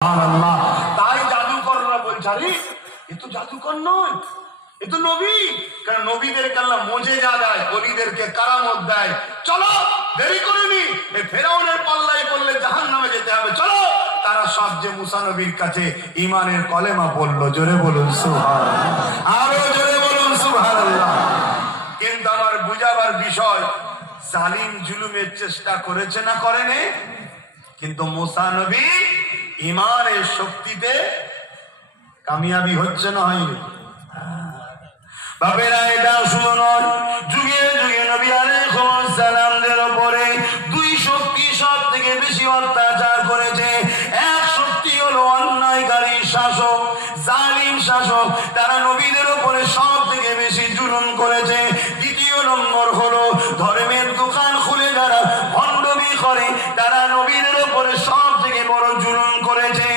তাই জাদুকররা বলছে আরে এ তো জাদুকর নয়, এ তো নবী। কারণ নবীদেরকে আল্লাহ মুজিজা দেয়, ওলিদেরকে কারামত দেয়। চলো দেরি করিনি, এই ফেরাউনের পাল্লায় পড়লে জাহান্নামে যেতে হবে, চলো। তারা সব যে মুসা নবীর কাছে ঈমানের কলেমা বলল। জোরে বলুন সুবহানাল্লাহ, আরো জোরে বলুন সুবহানাল্লাহ। কিন্তু আমার বুঝাবার বিষয়, জালিম জুলুমের চেষ্টা করেছে না করেনি? কিন্তু মুসা নবী ঈমানের শক্তিতে কামিয়াবি হচ্ছে না হয়নি? বাপেরা এটা শুনো, যুগে যুগে নবী আলাইহিস সালামদের উপরে দুই শক্তি সব থেকে বেশি অত্যাচার করেছে। এক শক্তি হলো অন্যায়কারী শাসক, জালিম শাসক, তারা নবীদের উপরে সব থেকে বেশি জুলুম করেছে। দ্বিতীয় নম্বর হলো ধর্মের দোকান খুলে যারা ভণ্ডামি করে, তারা নবীদের উপরে সব থেকে বড় জুলুম করেছে।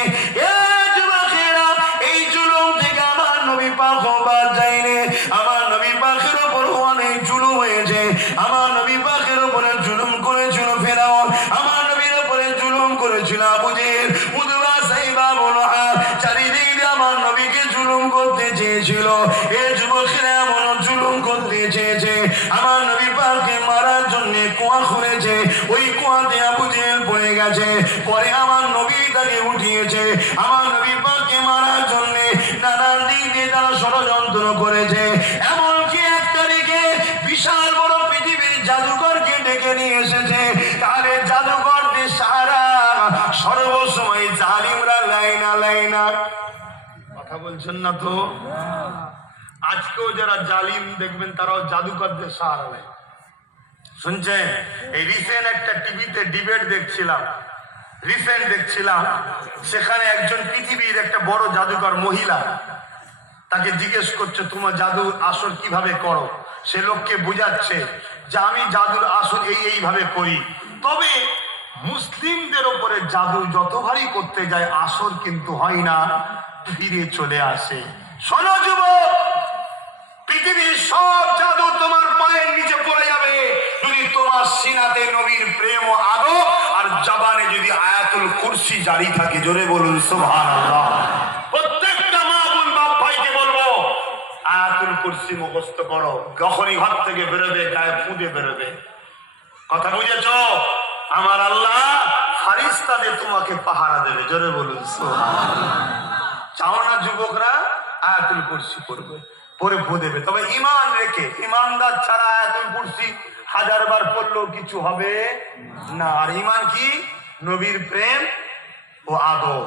এই জুলুম থেকে আমার নবী পাক বাদ যায়নি। আমার নবী পাকের উপর অনেক জুলুম হয়েছে। আমার নবী পাকের উপরে জুলুম করেছিল ফেরাউন, আমার নবীর উপরে জুলুম করেছিল আবু জেহেল, উতবা, সাইবা, বলহা, চারিদিকে আমার নবীকে জুলুম করতে চেয়েছিল। এই যুবকেরা এমন জুলুম করতে চেয়েছে, আমার নবী পাককে মারার জন্য কুয়া খুঁড়েছে। ওই কুয়াতে আবু জেহেল পড়ে গেছে, পরে আমার নবী তাকে উঠিয়েছে। আমার নবী পাককে মারার জন্য নানান দিক দিয়ে তারা ষড়যন্ত্র করেছে। এমনকি এক তারিখে বিশাল বড় পৃথিবীর জাদুকরকে ডেকে নিয়ে এসেছে। তাহলে জাদুকরদের সাহারা সর্বসময় জালিমরা লাইনা লাইনা। কথা বলছেন না তো? আজকেও যারা জালিম দেখবেন তারাও জাদুকরদের সাহারা নেয়। শুনছেন? এই রিসেন্ট একটা টিভিতে ডিবেট দেখছিলাম, সেখানে একজন পৃথিবীর একটা বড় জাদুকর মহিলা, তাকে জিজ্ঞেস করছে তোমার জাদু আসর কিভাবে করো। সে লোককে বুঝাচ্ছে যে আমি জাদুর আসর এইভাবে করি। তবে মুসলিমদের উপরে জাদু যত ভারী করতে যায় আসর কিন্তু হয় না, ফিরে চলে আসে। শোনো যুবক, পৃথিবীর সব জাদু তোমার পায়ের নিচে পড়ে যাবে যদি তোমার সিনাতে নবীর প্রেম ও আদব আর জবানে যদি আয়াতুল কুরসি জারি থাকে। জোরে বলুন সুবহানাল্লাহ। প্রত্যেকটা মা বোন বাপ ভাইকে বলবো আয়াতুল কুরসি মুখস্থ করো, যখনই ঘর থেকে বেরোবে গায়ে ফুঁদে বেরোবে। কথা বুঝেছো? আমার আল্লাহ ফারিস্তা দিয়ে তোমাকে পাহারা দেবে। জোরে বলুন সুবহানাল্লাহ। চাও না যুবকরা আয়াতুল কুরসি পড়বে, পরে ফু দেবে, তবে ঈমান রেখে। ঈমানদার ছাড়া আয়াতুল কুরসি 1000 বার পড়লেও কিছু হবে না। আর ঈমান কি? নবীর প্রেম ও আদব।